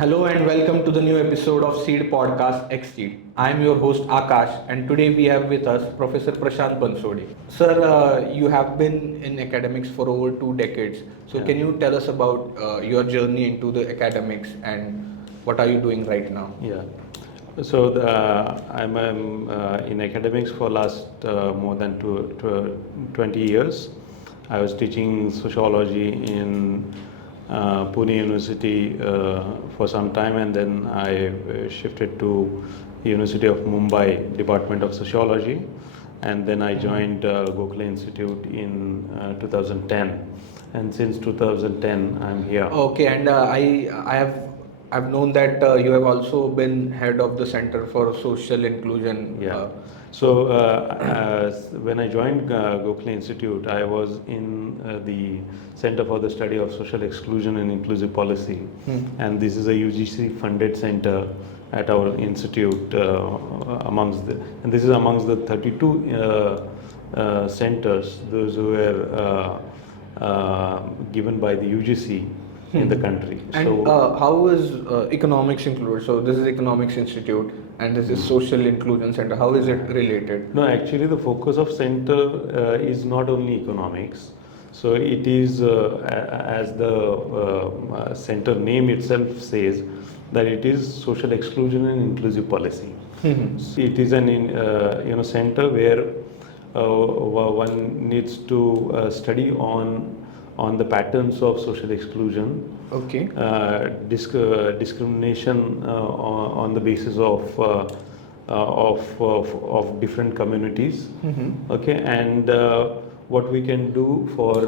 Hello and welcome to the new episode of CEED podcast ExCEED. I am your host Akash and today we have with us Professor Prashant Bansode. Sir, you have been in academics for over 2 decades. So can you tell us about your journey into the academics and what are you doing right now? Yeah. So I'm in academics for last more than 20 years. I was teaching sociology in Pune University for some time, and then I shifted to University of Mumbai Department of Sociology, and then I joined Gokhale Institute in 2010, and since 2010 I'm here. Okay, and I've known that you have also been head of the Center for Social Inclusion. Yeah. When I joined Gokhale Institute, I was in the Center for the Study of Social Exclusion and Inclusive Policy, and this is a UGC funded center at our institute and this is amongst the 32 centers, those who were given by the UGC in the country. And how is economics included? So this is Economics Institute and this is Social Inclusion Center. How is it related? No, actually the focus of center is not only economics. So it is, as the center name itself says, that it is social exclusion and inclusive policy. It is an center where one needs to study on the patterns of social exclusion, okay, discrimination on the basis of different communities, okay, and what we can do for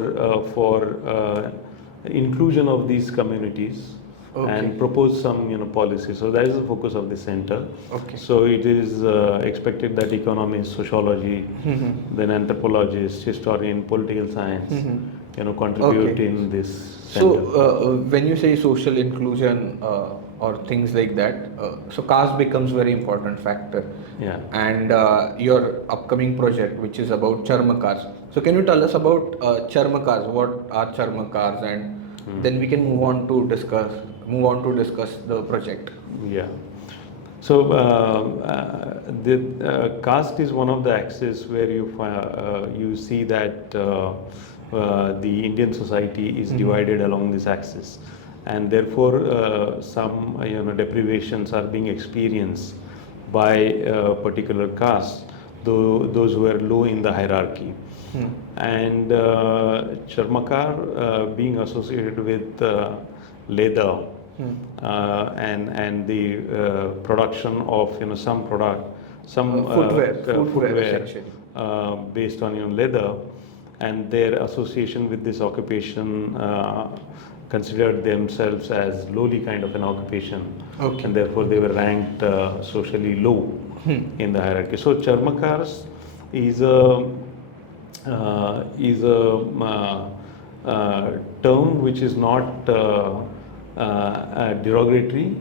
inclusion of these communities. Okay. And propose some policy. So that is the focus of the center. Okay. So it is expected that economists, sociology, then anthropologists, historian, political science, contribute in this center. So when you say social inclusion or things like that, so caste becomes very important factor. Yeah. And your upcoming project, which is about charmakars. So can you tell us about charmakars? What are charmakars, and then we can move on to discuss the project. Yeah. So the caste is one of the axes where you see that the Indian society is divided along this axis, and therefore some deprivations are being experienced by a particular caste, those who are low in the hierarchy. And charmakar being associated with leather and the production of some footwear based on leather, and their association with this occupation considered themselves as lowly kind of an occupation. Okay. And therefore they were ranked socially low in the hierarchy. So charmakars is a term which is not derogatory,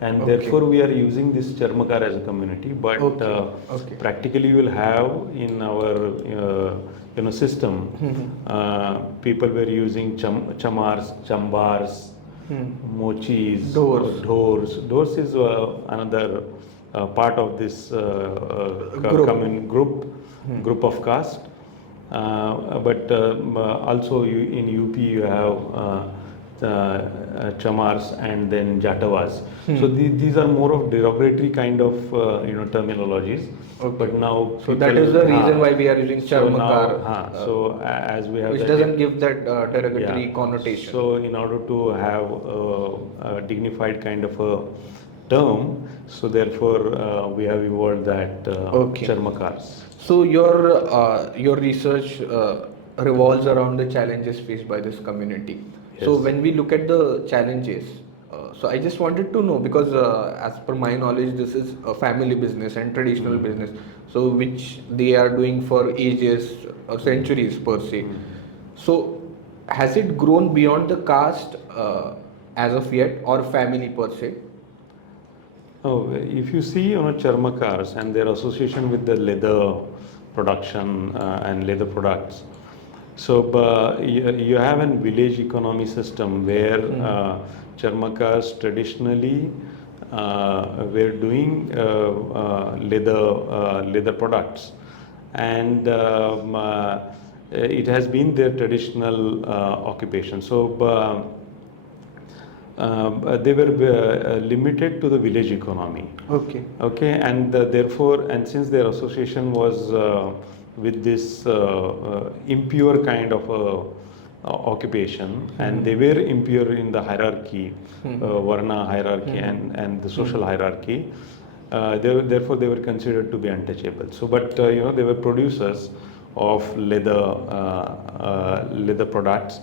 and therefore we are using this charmakar as a community, but practically you will have in our system people were using chamars, chambars, mochis, doors is another part of this common group of caste. But also in UP you have chamars and then jatavas. So these are more of derogatory kind of terminologies. Okay. But now so that is the reason why we are using charmakar. So as we have which doesn't give that derogatory connotation. So in order to have a dignified kind of a term, so therefore we have evolved that charmakars. So your research revolves around the challenges faced by this community. Yes. So when we look at the challenges, so I just wanted to know, because as per my knowledge, this is a family business and traditional business, so which they are doing for ages, centuries per se. So has it grown beyond the caste as of yet, or family per se? Oh, if you see charmakars and their association with the leather production and leather products, so you have a village economy system where Charmakars traditionally were doing leather products, and it has been their traditional occupation. So they were limited to the village economy. Okay. Okay, and therefore, and since their association was with this impure kind of occupation, and they were impure in the hierarchy, Varna hierarchy, and the social hierarchy. Therefore, they were considered to be untouchable. So, but they were producers of leather products,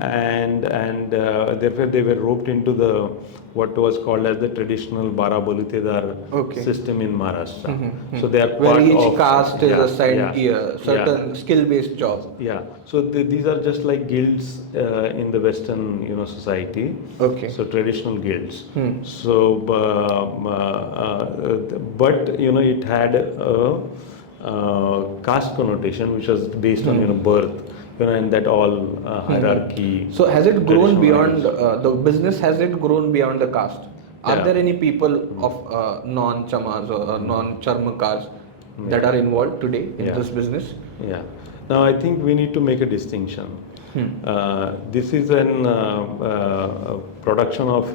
and therefore they were roped into the what was called as the traditional Bara Bolutedar system in Maharashtra. So they are part where each of caste is assigned certain skill-based job. Yeah. So these are just like guilds in the Western society. Okay. So traditional guilds. So but it had a caste connotation which was based on birth, and that all hierarchy. So has it grown beyond the business? Has it grown beyond the caste? Are there any people of non-Chamars or non-Charmakars that are involved today in this business? Yeah. Now I think we need to make a distinction. This is an production of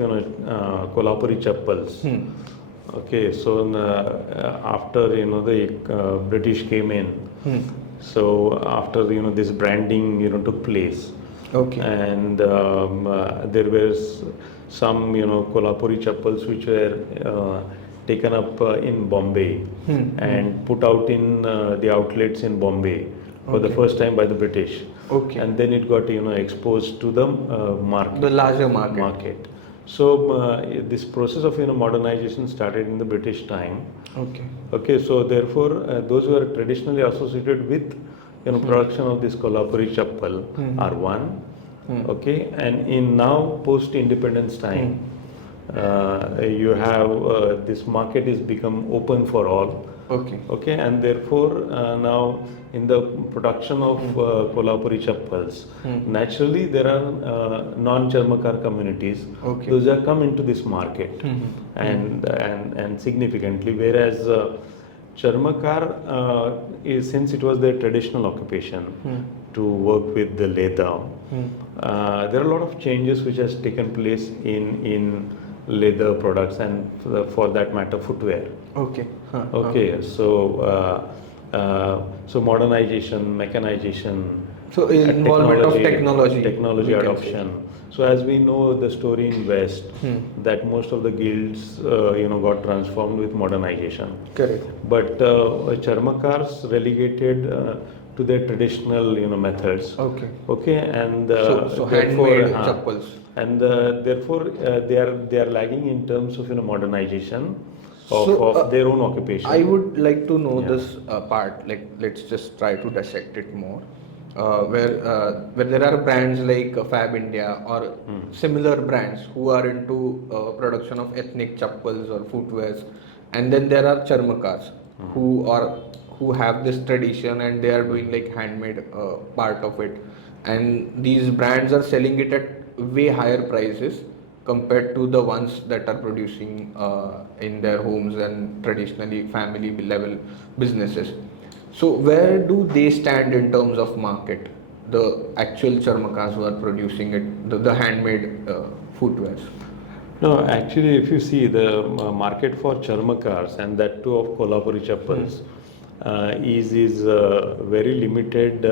Kolhapuri Chappals. Okay, so after the British came in, so after this branding took place, and there were some Kolhapuri Chappals which were taken up in Bombay and put out in the outlets in Bombay for the first time by the British. And then it got exposed to the market, the larger market. So this process of modernization started in the British time. Okay. So therefore, those who are traditionally associated with production of this Kolhapuri Chappal are one. Okay, and in now post-independence time, you have this market is become open for all. Okay, and therefore now in the production of Kolhapuri Chappals, naturally there are non-Charmakar communities. Those have come into this market and significantly, whereas Charmakar is, since it was their traditional occupation to work with the leather, there are a lot of changes which has taken place in leather products and for that matter footwear. So modernization, mechanization, so involvement of technology adoption. So as we know the story in West, that most of the guilds got transformed with modernization. Correct. But Charmakars relegated to their traditional methods. Okay, and so handmade chappals. And therefore they are lagging in terms of modernization of their own occupation. I would like to know this part. Like, let's just try to dissect it more. Where there are brands like Fab India or similar brands who are into production of ethnic chappals or footwears, and then there are Charmakars who have this tradition and they are doing like handmade part of it, and these brands are selling it at way higher prices compared to the ones that are producing in their homes and traditionally family level businesses. So where do they stand in terms of market, the actual Charmakars who are producing it, the handmade footwears? No, actually if you see the market for Charmakars, and that too of Kolhapuri Chappals, is very limited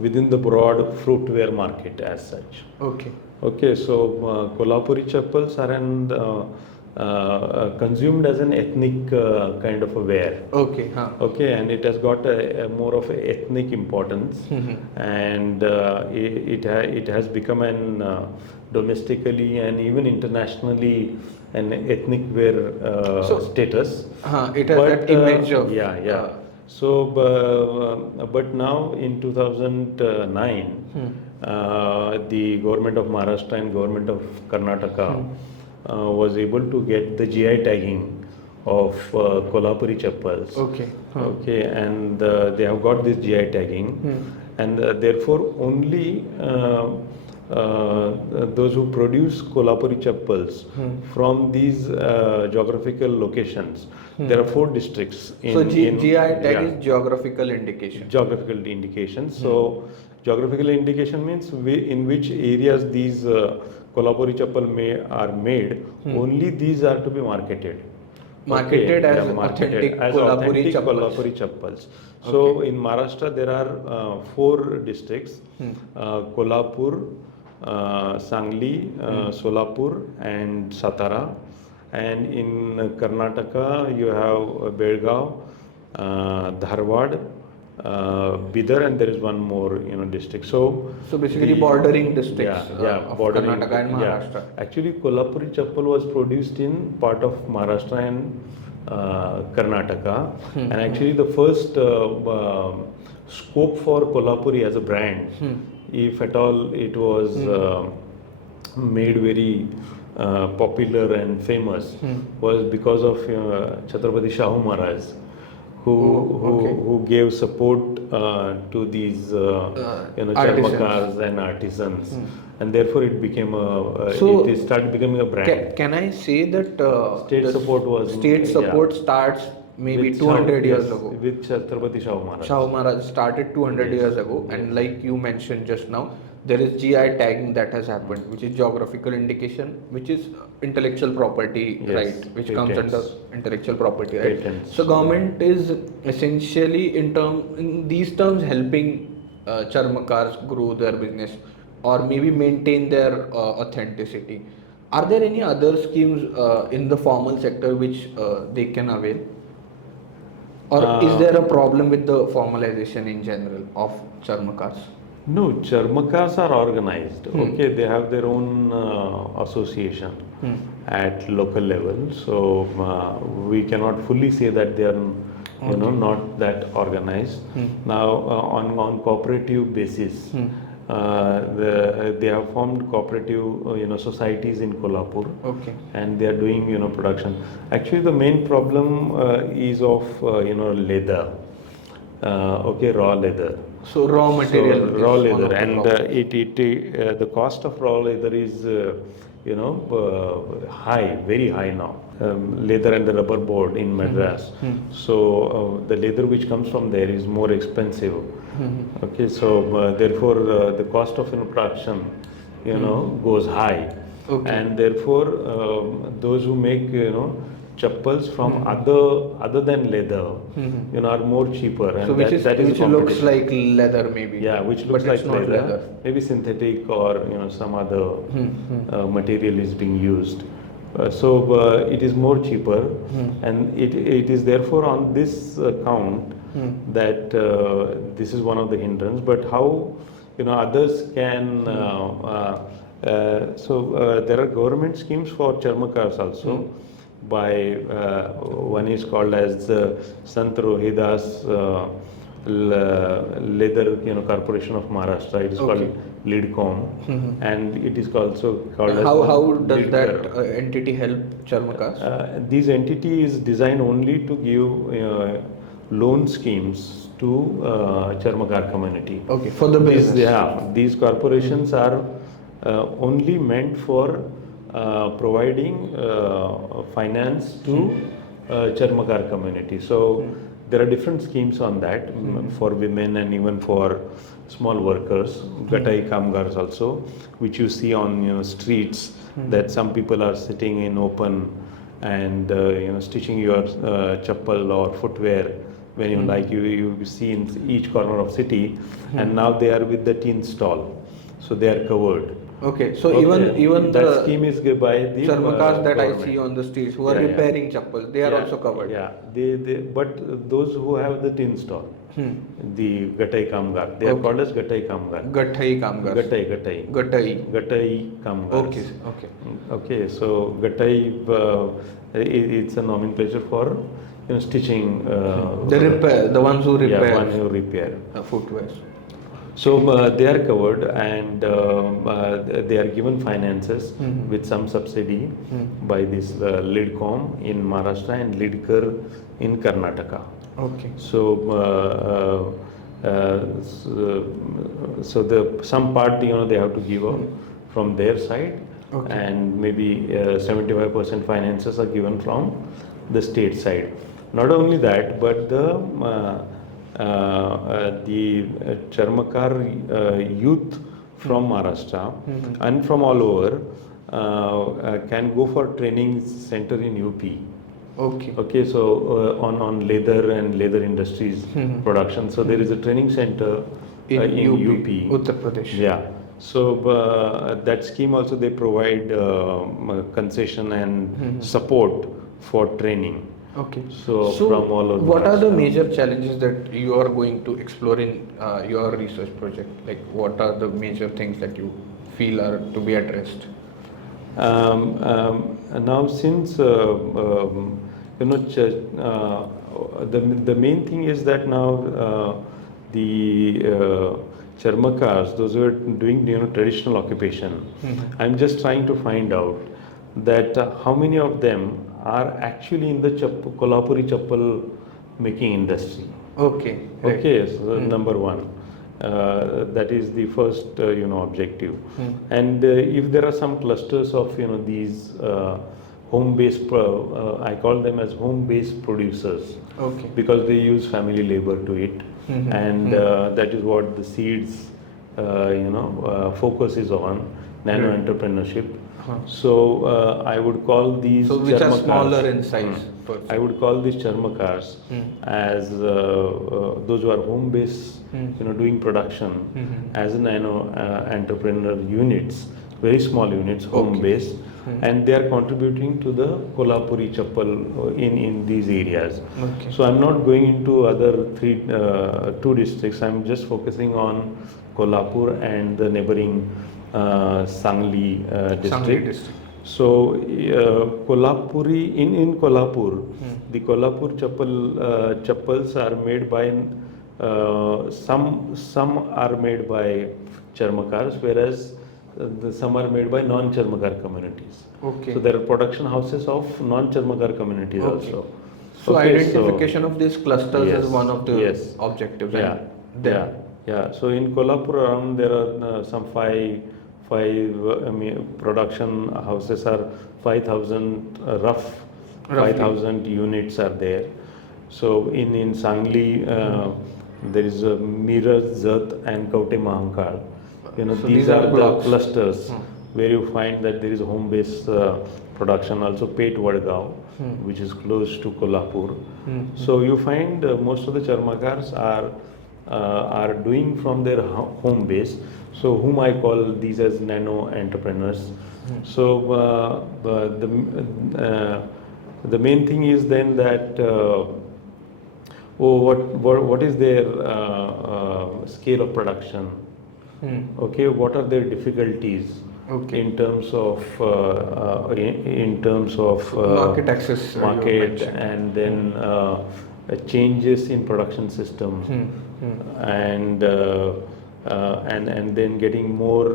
within the broad footwear market as such. Okay, so Kolhapuri Chappals are consumed as an ethnic kind of a wear. Okay, and it has got a more of a ethnic importance, and it has become an domestically and even internationally an ethnic wear status. It has that image of So, but now in 2009, the government of Maharashtra and government of Karnataka was able to get the GI tagging of Kolhapuri Chappals. Okay, and they have got this GI tagging, and therefore only those who produce Kolhapuri Chappals from these geographical locations. There are 4 districts. So GI tag is geographical indication. Geographical indication. So geographical indication means in which areas these Kolhapuri Chappal are made. Only these are to be marketed. Marketed as authentic Kolhapuri Chappals. Kolhapuri Chappals. So in Maharashtra there are 4 districts: Kolhapur, Sangli, Solapur, and Satara. And in Karnataka you have Belgaum, Dharwad, Bidar, and there is one more district. So basically bordering districts of bordering, Karnataka and Maharashtra. Actually, Kolhapuri Chappal was produced in part of Maharashtra and Karnataka, and actually the first scope for Kolhapuri as a brand, if at all it was made very popular and famous, was because of Chhatrapati Shahu Maharaj, who gave support to these charmakars and artisans, and therefore it became it started becoming a brand. Can I say that State support starts maybe with 200 years ago? With Chhatrapati Shahu Maharaj. Shahu Maharaj started 200 years ago, and like you mentioned just now, there is GI tagging that has happened, which is geographical indication, which is intellectual property right, which comes under intellectual property right. Patents. So government is essentially in these terms helping charmakars grow their business or maybe maintain their authenticity. Are there any other schemes in the formal sector which they can avail? Or is there a problem with the formalization in general of charmakars? No, charmakars are organized. Okay, they have their own association at local level. So we cannot fully say that they are, not that organized. Now, on cooperative basis, they have formed cooperative, societies in Kolhapur, and they are doing, production. Actually, the main problem is of, leather. Raw leather. So raw material. So, raw leather, and the cost of raw leather is high, very high now. Leather and the rubber board in Madras. So the leather which comes from there is more expensive. Okay, so therefore the cost of production, goes high, and therefore those who make chappals from other than leather, are more cheaper, and so which looks like leather maybe. Yeah, which looks like leather. Maybe synthetic or some other material is being used. So it is more cheaper, and it is therefore on this count that this is one of the hindrance. But how others can there are government schemes for charmakars also. By one is called as the Sant Rohidas Leather Corporation of Maharashtra. It is called LEEDCOM, and it is also called how does that entity help charmakars? This entity is designed only to give loan schemes to charmakar community. Okay, for the business. These corporations are only meant for providing finance to charmakar community. So there are different schemes on that for women and even for small workers, gatai kamgars also, which you see on streets, that some people are sitting in open and stitching your chappal or footwear when you like. You see in each corner of city, and now they are with the tin stall, so they are covered. Okay, so even that the scheme is by the charmakars that I see on the streets who are repairing chappals, they are also covered. Yeah, but those who have the tin stall, the gatai kamgar, they are called as gatai kamgar. Gatai kamgar. Gatai kamgar. Okay. So gatai, it's a nomenclature for stitching. The ones who repair. Yeah, one who repair footwear. So they are covered, and they are given finances with some subsidy by this LEEDCOM in Maharashtra and LEEDCOR in Karnataka. Okay. So So the some part they have to give up from their side, and maybe 75% finances are given from the state side. Not only that, but the Charmakar youth from Maharashtra and from all over can go for training center in UP. Okay, so on leather and leather industries production. So there is a training center in UP, Uttar Pradesh. Yeah. So that scheme also they provide concession and support for training. Okay. So from all over what are the Maharashtra. major challenges that you are going to explore in your research project? Like, what are the major things that you feel are to be addressed? Now, since the main thing is that now the Charmakars, those who are doing traditional occupation, I'm just trying to find out that how many of them are actually in the Kolhapuri Chappal making industry. Okay. Right. Okay, so number one. That is the first objective. And if there are some clusters of these home-based I call them as home-based producers, Okay. because they use family labor to it, and that is what the CEED's focus is on, nano entrepreneurship. So I would call these which are Charmakars, smaller in size. I would call these Charmakars as those who are home-based, doing production as nano entrepreneur units, very small units, home-based, and they are contributing to the Kolhapuri Chappal in these areas. Okay. So I'm not going into other two districts. I'm just focusing on Kolhapur and the neighboring Sangli district. So Kolhapuri in Kolhapur, the Kolhapur chappals are made by some are made by Charmakars, whereas some are made by non-Charmakar communities. Okay. So there are production houses of non-Charmakar communities also. So Okay, identification of these clusters is one of the objectives. Yeah. So in Kolhapur around there are some five production houses are 5,000 rough 5,000 units are there. So in Sangli there is Miraz, Zat and Kaute Mahankal. So these are the blocks. clusters where you find that there is home-based production. Also Pet Vadgaon, which is close to Kolhapur. So you find most of the Charmakars are doing from their home base. So whom I call these as nano entrepreneurs. So the main thing is then that what is their scale of production? Okay, what are their difficulties? Okay. In terms of market access, market, and then changes in production system, and then getting more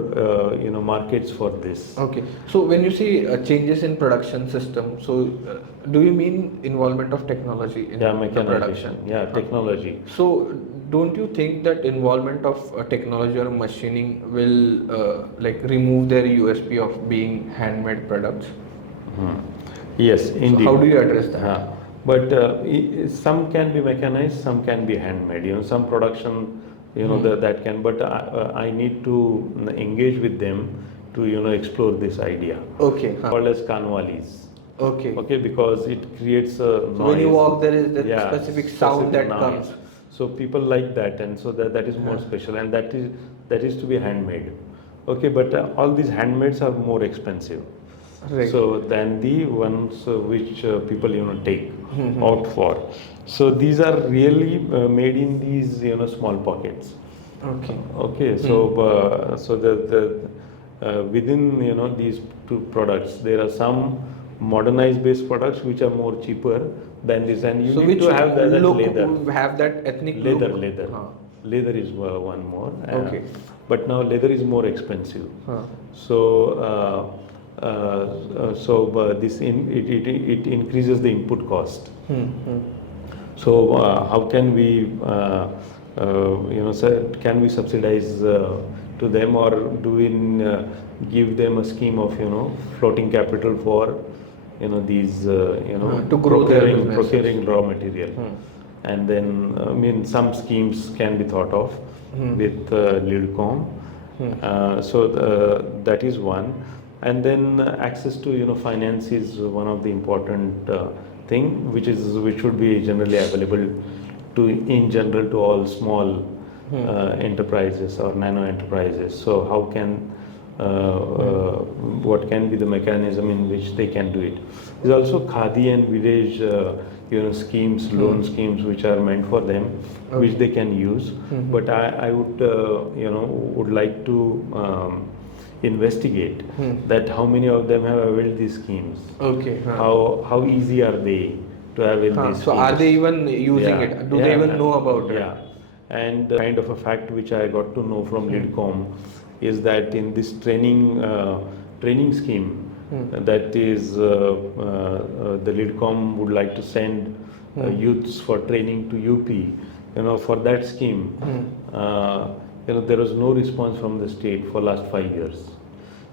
markets for this. Okay. So when you say changes in production system, so do you mean involvement of technology in the production? Yeah, technology. So don't you think that involvement of technology or machining will remove their USP of being handmade products? Yes, indeed. So how do you address that? But some can be mechanized, some can be handmade. Some production, that can. But I need to engage with them to explore this idea. Okay. Called as kanwalis. Okay. Okay, because it creates a noise. So when you walk, there is that specific sound that noise comes. So people like that, and so that is more special, and that is to be handmade. Okay, but all these handmades are more expensive. Right. So than the ones which people take out for. So these are really made in these small pockets. Okay. Okay. So so the within these two products there are some modernized based products which are more cheaper than this, and you need to have that leather. Have that ethnic leather. look. Leather is one more. Okay. But now leather is more expensive. So this it increases the input cost. So how can we sir, can we subsidize to them, or do we give them a scheme of floating capital for these to grow their businesses. procuring raw material, and then I mean some schemes can be thought of with LeadCom. That is one, and then access to finance is one of the important thing, which should be generally available in general to all small enterprises or nano enterprises. So how can what can be the mechanism in which they can do it? There's also Khadi and village schemes, loan schemes which are meant for them, which they can use. But I would would like to investigate that how many of them have availed these schemes. Okay. How easy are they to avail these schemes? So are they even using it? Do they even know about it? Yeah. And kind of a fact which I got to know from LeadCom is that in this training scheme, that is the LeadCom would like to send youths for training to UP. For that scheme, there was no response from the state for last 5 years.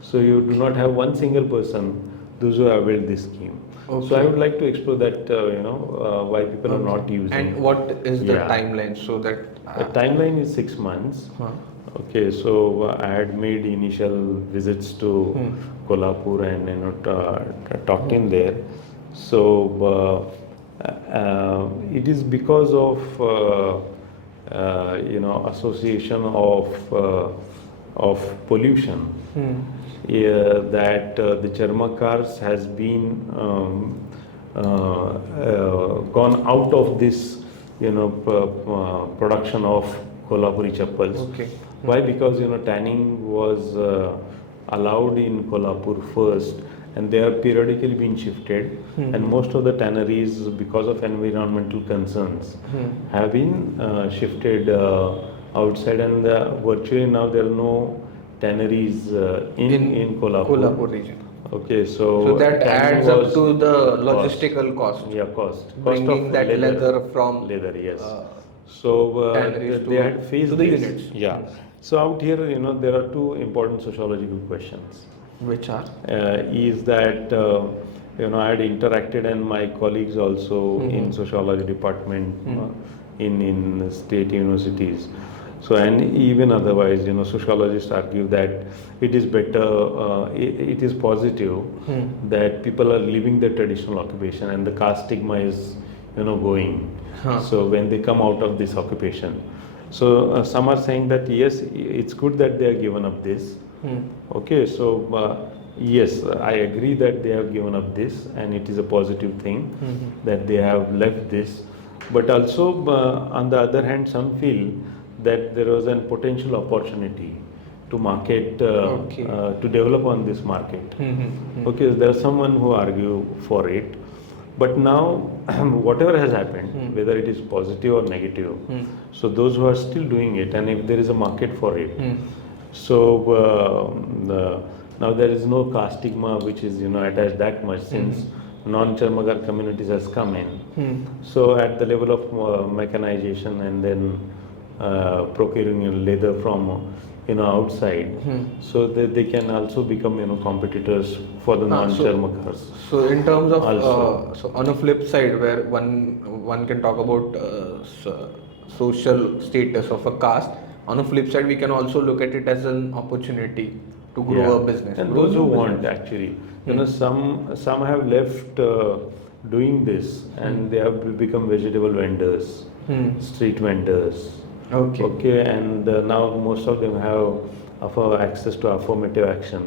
So you do not have one single person those who have availed this scheme. Okay. So I would like to explore that why people are not using. And what is the timeline so that the timeline is 6 months. Okay, so I had made initial visits to Kolhapur and talked in there. So it is because of association of pollution that the Charmakars has been gone out of this production of Kolhapuri Chappals. Okay. Why? Because tanning was allowed in Kolhapur first, and they are periodically being shifted, and most of the tanneries, because of environmental concerns, have been shifted outside, and virtually now there are no tanneries in Kolhapur region. Okay, so that adds up to the logistical cost. Yeah, cost Bringing of that leather from leather, yes. So they had faced to the this. units. Yeah. So out here, there are two important sociological questions. Which are? Is that I had interacted, and my colleagues also in sociology department in state universities. So, and even otherwise, sociologists argue that it is better, it is positive that people are leaving their traditional occupation and the caste stigma is, going. So when they come out of this occupation. So some are saying that yes, it's good that they have given up this. Okay, so yes, I agree that they have given up this, and it is a positive thing that they have left this. But also, on the other hand, some feel that there was a potential opportunity to market, to develop on this market. Okay, there are someone who argue for it. But now, whatever has happened, whether it is positive or negative, so those who are still doing it, and if there is a market for it, so now there is no caste stigma which is attached that much, since non-Charmakar communities has come in. So at the level of mechanization and then procuring leather from outside, so that they can also become competitors for the non-Charmakars. So in terms of so on a flip side, where one can talk about social status of a caste, on a flip side we can also look at it as an opportunity to grow a business. And those who want, actually, some have left doing this, and they have become vegetable vendors, street vendors. Okay, and now most of them have access to affirmative action.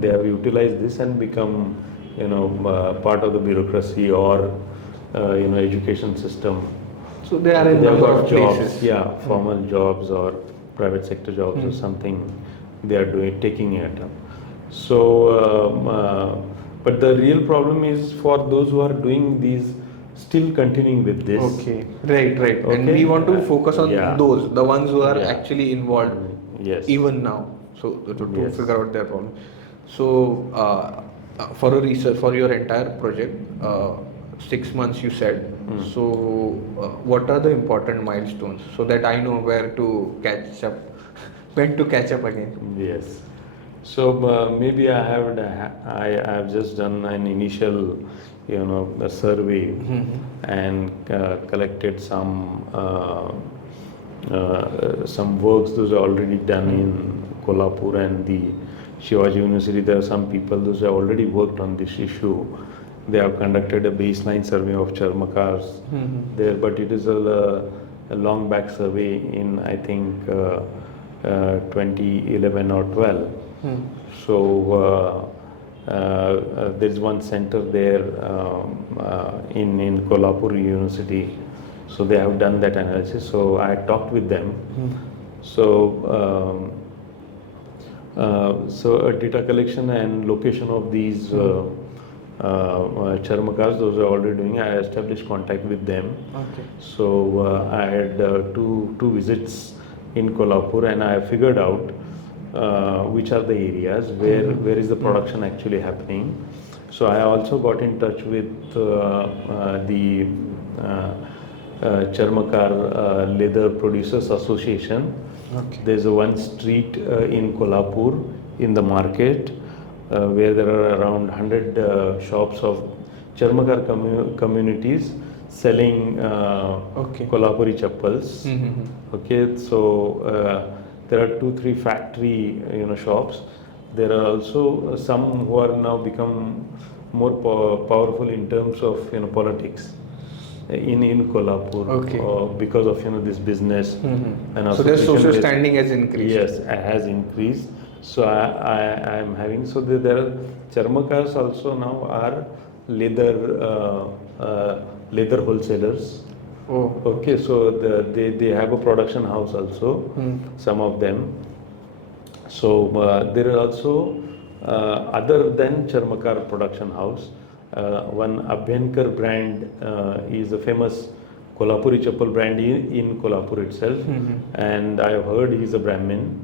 They have utilized this and become, part of the bureaucracy or, education system. So they are in number of places. Yeah, formal jobs or private sector jobs or something. They are taking it up. So, but the real problem is for those who are doing these, still continuing with this. Okay, right. And we want to focus on those, the ones who are actually involved, even now. So to figure out their problem. So for a research, for your entire project, 6 months you said. So what are the important milestones so that I know where to catch up, when to catch up again? Yes. So maybe I have just done an initial, a survey and collected some works those are already done in Kolhapur and the Shivaji University. There are some people those have already worked on this issue. They have conducted a baseline survey of Charmakars there, but it is a long back survey in I think 2011 or 12. So there is one center there in Kolhapuri University. So they have done that analysis. So I talked with them. So so data collection and location of these Charmakars, those are already doing. I established contact with them. Okay. So I had two visits in Kolhapur, and I figured out which are the areas where is the production actually happening. So I also got in touch with the Charmakar Leather Producers Association. Okay. There's a one street in Kolhapur in the market where there are around 100 shops of Charmakar communities selling Kolhapuri Chappals. Okay, so there are 2-3 factory shops. There are also some who are now become more powerful in terms of politics in Kolhapur because of this business. And so their social standing has increased. Yes, has increased. So I am having, so there are Charmakars also now are leather wholesalers. Oh. Okay, so they have a production house also, some of them. So there are also other than Charmakar production house, one Abhyankar brand is a famous Kolhapuri Chappal brand in Kolhapur itself, and I have heard he is a Brahmin,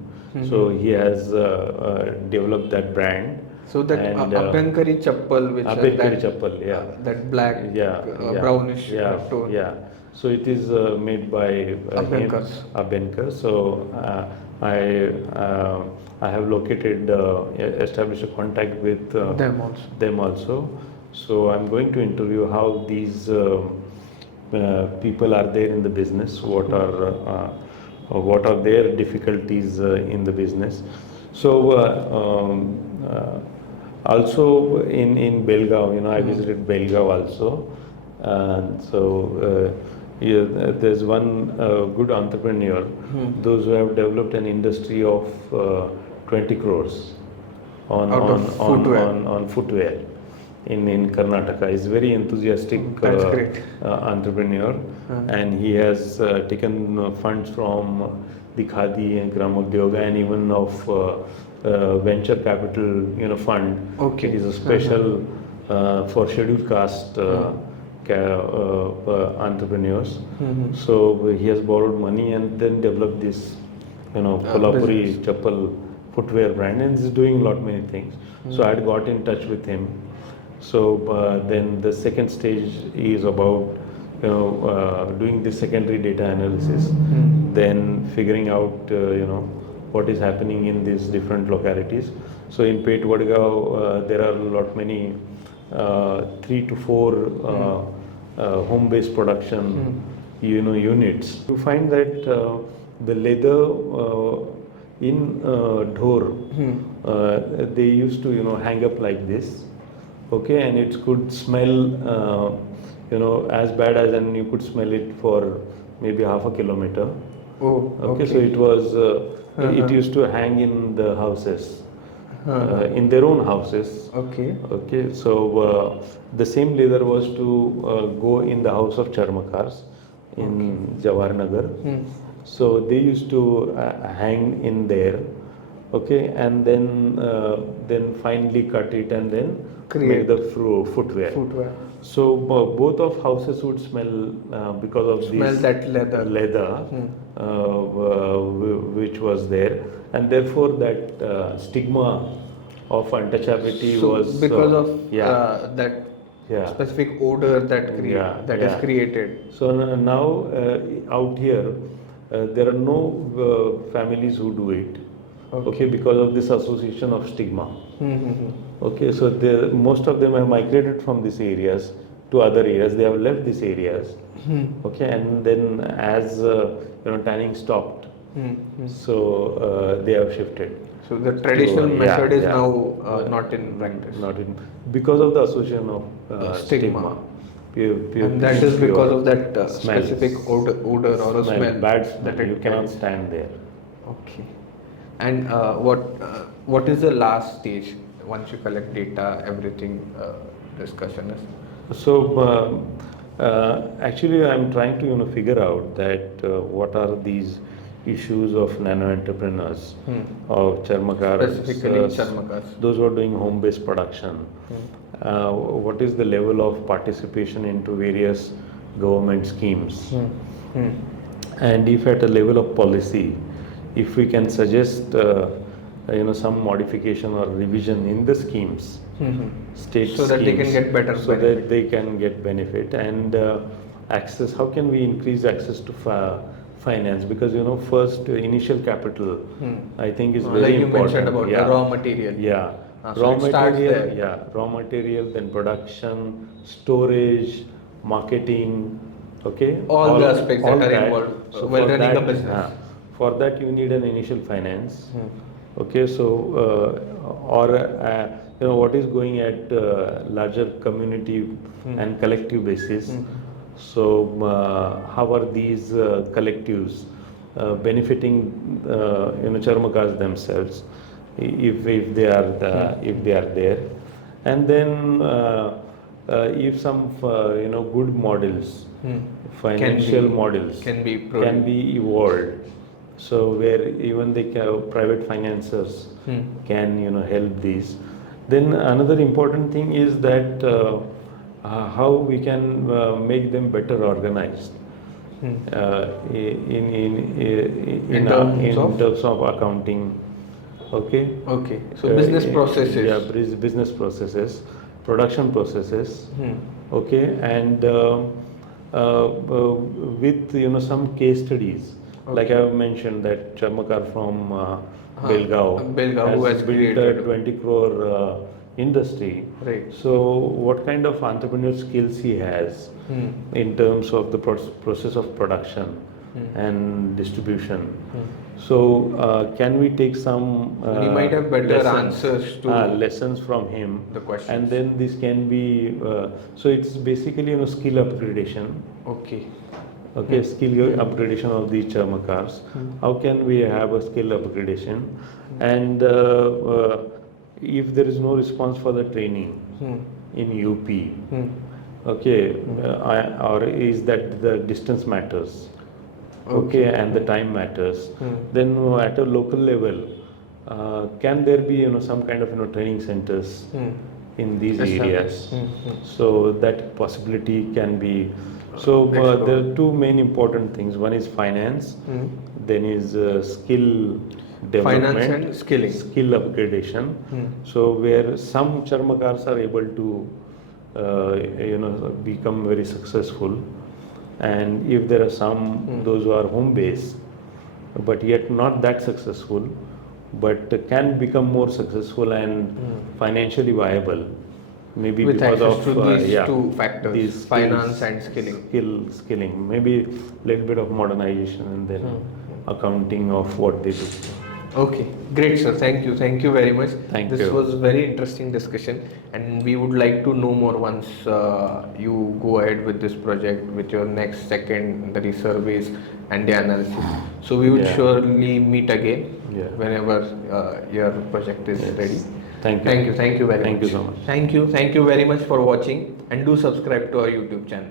so he has developed that brand. So that Abhyankari Chappal, which Abhyankari Chappal, yeah, that black, brownish tone. Yeah. So it is made by Abhyankar. So I have located, established a contact with them also. So I'm going to interview how these people are there in the business. What are their difficulties in the business? So also in Belgaum, I visited Belgaum also. And so there's one good entrepreneur, those who have developed an industry of 20 crores on footwear in Karnataka. He's very enthusiastic entrepreneur, and he has taken funds from the Khadi and Gramodyoga and even of venture capital fund. It is a special for scheduled caste entrepreneurs. So he has borrowed money and then developed this Kolhapuri Chappal footwear brand, and is doing many things. So I had got in touch with him. So then the second stage is about doing the secondary data analysis, then figuring out what is happening in these different localities. So in Pet Vadgaon there are many 3 to 4 home-based production units. You find that the leather in Dhor, they used to hang up like this, okay, and it could smell as bad as, and you could smell it for maybe half a kilometer. Okay, so it was it used to hang in the houses, in their own houses. Okay, so the same leather was to go in the house of Charmakars in Jawahar Nagar. So they used to hang in there, okay, and then finally cut it and then make the footwear. So both of houses would smell because of this that leather which was there, and therefore that stigma of untouchability was because of that specific odor that is created. So now out here, there are no families who do it. Okay, because of this association of stigma. Okay, so most of them have migrated from these areas to other areas. They have left these areas. Okay, and then as tanning stopped, so they have shifted. So the traditional method is now not in practice. Not in, because of the association of stigma. And that is because of that specific odor or a smell. Bad smell. That you cannot stand there. Okay. And what is the last stage once you collect data, everything discussion is? So actually, I'm trying to figure out that what are these issues of nano entrepreneurs of Charmakars, specifically Charmakars, those who are doing home-based production. What is the level of participation into various government schemes? And if at a level of policy, if we can suggest some modification or revision in the schemes, state so that they can get better so benefit. that they can get benefit and access. How can we increase access to finance? Because first initial capital I think is very like you important. mentioned about the raw material. Raw material, raw material, then production, storage, marketing, okay, all the aspects that are involved while running a business. For that you need an initial finance. Okay, so what is going at larger community and collective basis. So how are these collectives benefiting Charmakars themselves if they are if they are there, and then if some good models, financial models can be evolved. So where even the private financiers can help these. Then another important thing is that how we can make them better organized in terms of accounting. Okay. So business processes. Business processes, production processes. Okay, and with some case studies. Like I have mentioned that Chamakar from Belgaum who has built a 20 crore industry. Right. So what kind of entrepreneurial skills he has in terms of the process of production and distribution. So can we take some we might have better answers to lessons from him, the questions. and then this can be so it's basically skill upgradation. Okay, skill upgradation of these Charmakars. How can we have a skill upgradation? And if there is no response for the training in UP, okay, or is that the distance matters? Okay, and the time matters. Then at a local level, can there be some kind of training centers in these areas? So that possibility can be. So there are two main important things. One is finance, then is skill development, finance and skilling, skill upgradation. So where some Charmakars are able to become very successful, and if there are some those who are home based but yet not that successful, but can become more successful and financially viable, maybe with because access of to these two factors, these finance and skilling. Skilling, maybe a little bit of modernization and then accounting of what they do. Okay, great sir, thank you very much. This you. was very interesting discussion, and we would like to know more once you go ahead with this project, with your next second, the resurveys and the analysis. So we would surely meet again whenever your project is ready. Thank you Thank you very much. Thank you so much. Thank you very much for watching, and do subscribe to our YouTube channel.